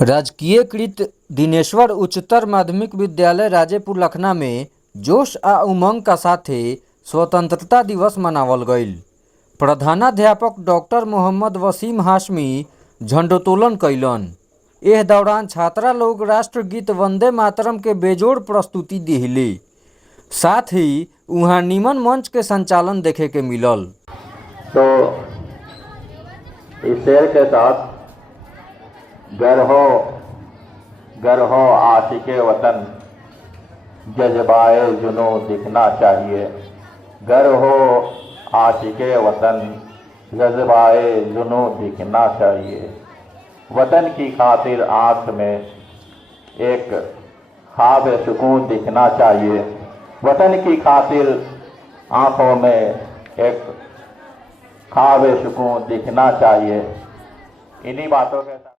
राजकीयकृत दिनेश्वर उच्चतर माध्यमिक विद्यालय राजेपुर लखना में जोश आ उमंग का साथे स्वतंत्रता दिवस मनावल गईल। प्रधानाध्यापक डॉक्टर मोहम्मद वसीम हाशमी झंडोत्तोलन कइलन। एह दौरान छात्रा लोग राष्ट्रगीत वंदे मातरम के बेजोड़ प्रस्तुति दिहले। साथ ही उहाँ निमन मंच के संचालन देखे के मिलल। तो इस शेर के साथ गर हो आशिके वतन जज्बाए जुनू दिखना चाहिए। गर हो आशिके वतन जज्बाए जुनू दिखना चाहिए। वतन की खातिर आँख में एक ख्वाब सुकून दिखना चाहिए। वतन की खातिर आँखों में एक ख्वाब सुकून दिखना चाहिए। इन्हीं बातों के साथ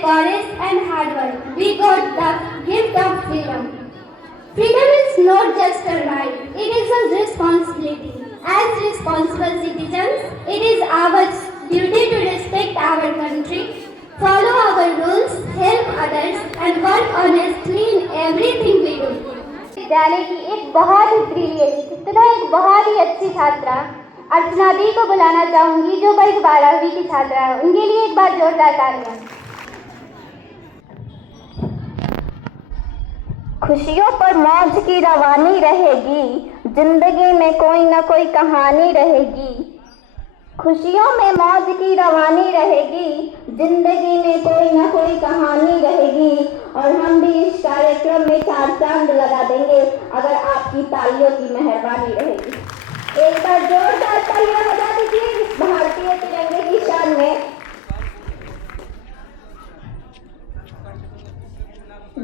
courage and hard work, we got the gift of freedom. Freedom is not just a right, it is a responsibility. As responsible citizens, it is our duty to respect our country, follow our rules, help others and work honestly in everything we do. विद्यालय की एक बहुत ही brilliant तथा एक बहुत ही अच्छी छात्रा अर्चना दी को बुलाना चाहूंगी, जो वर्ग 12वीं की छात्रा है। उनके लिए एक बार जोरदार तालियां। खुशियों पर मौज की रवानी रहेगी, जिंदगी में कोई ना कोई कहानी रहेगी। खुशियों में मौज की रवानी रहेगी, जिंदगी में कोई ना कोई कहानी रहेगी। और हम भी इस कार्यक्रम में 4 चांद लगा देंगे अगर आपकी तालियों की मेहरबानी रहेगी। एक बार जोरदार तालियां बजा दीजिए भारतीय तिरंगे की शान में।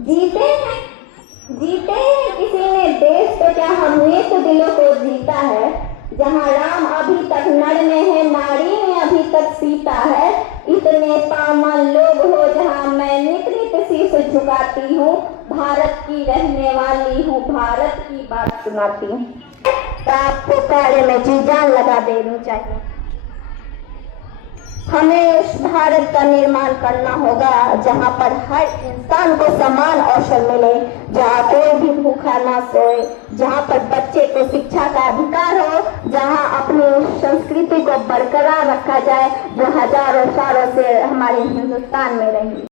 जीते हैं किसी ने देश तो क्या हमने तो दिलों को जीता है। जहाँ राम अभी तक नर में है, नारी में अभी तक सीता है। इतने पामन लोग हो जहाँ मैं नित नित शीश झुकाती हूँ। भारत की रहने वाली हूँ, भारत की बात सुनाती हूँ। तो आपको कार्य में जी जान लगा देनी चाहिए। हमें उस भारत का निर्माण करना होगा जहाँ पर हर इंसान को समान अवसर मिले, जहाँ कोई भी भूखा ना सोए, जहाँ पर बच्चे को शिक्षा का अधिकार हो, जहाँ अपनी संस्कृति को बरकरार रखा जाए जो हजारों सालों से हमारे हिंदुस्तान में रही।